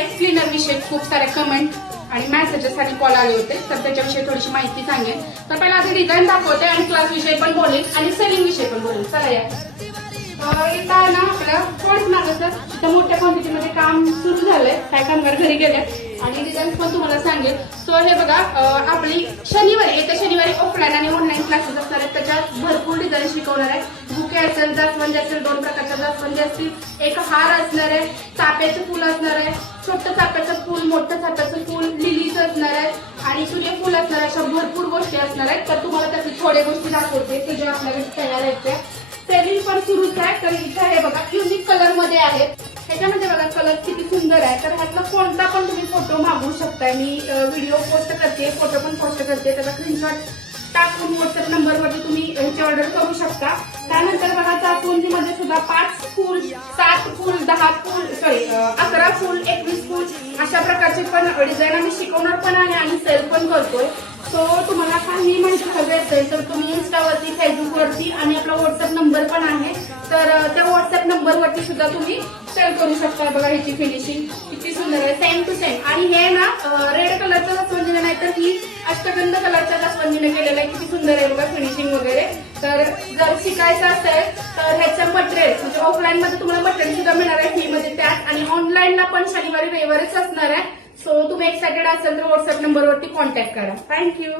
Pipe cleaner विषयी खूप सारे कमेंट आणि मेसेजेस आणि कॉल आले होते, तर त्याच्याविषयी थोडीशी माहिती सांगेन. तर पहिला आधी डिझाईन दाखवते आणि क्लास विषयी पण बोलेन आणि सेलिंग विषयी पण बोलेन. चला या. इथं आहे ना आपल्याला थोडंच मागायचं, इथं मोठ्या क्वांटिटीमध्ये काम सुरू झालंय, काय कामगार घरी गेले आणि डिझाईन पण तुम्हाला सांगेल. सो हे बघा, आपली शनिवारी येत्या शनिवारी ऑफलाईन आणि ऑनलाईन क्लासेस असणार आहेत. त्याच्यात भरपूर डिझाईन शिकवणार आहे. बुके असेल, जास्वंदी असेल, 2 प्रकारच्या जास्वंदी असतील, एक हार असणार आहे, चाफ्याचं फुल असणार आहे, छोटं चाफ्याचं फुल, मोठं चाफ्याचं फुल, लिलीचं असणार आहे आणि सूर्यफूल असणार आहे. अशा भरपूर गोष्टी असणार आहेत. तर तुम्हाला त्याची थोड्या गोष्टी दाखवते की जे आपल्याकडे तयार आहेत त्या. सेलिंग पण सुरूच आहे. तर इथं हे बघा युनिक कलर मध्ये आहे. ह्याच्यामध्ये बघा कलर किती सुंदर आहे. तर ह्यातला कोणता पण तुम्ही फोटो मागवू शकताय. मी व्हिडिओ पोस्ट करते, फोटो पण पोस्ट करते, त्याचा स्क्रीनशॉट टाकून व्हॉट्सअप नंबरवरती तुम्ही ह्याची ऑर्डर करू शकता. त्यानंतर बघा जास्वंदीमध्ये सुद्धा 5 फूल, 7 फूल, 10 फूल, 11 फूल, 21 फूल अशा प्रकारचे पण डिझाईन आम्ही शिकवणार पण आहे आणि सेल पण करतोय. सो तुम्हाला काही माहिती हवी असेल तर तुम्ही इन्स्टावरती, फेसबुकवरती आणि आपला व्हॉट्सअप नंबर पण आहे, तर त्या व्हॉट्सअप नंबरवरती सुद्धा तुम्ही सेल करू शकता. बघा ह्याची फिनिशिंग किती सुंदर आहे, सेम टू सेम. आणि हे ना रेड कलरच्या जास्वंदीने नाही तर ही अष्टगंध कलरच्या जास्वंदीने केलेलं आहे. किती सुंदर आहे बघा फिनिशिंग वगैरे. तर जर शिकायचं असेल तर ह्याचं मटेरियल म्हणजे ऑफलाईन मध्ये तुम्हाला मटेरियल सुद्धा मिळणार आहे फ्री मध्ये त्यात, आणि ऑनलाईनला पण शनिवारी रविवारीच असणार आहे. सो तुम्ही एक्साइटेड असेल तर व्हॉट्सअप नंबरवरती कॉन्टॅक्ट करा. थँक्यू.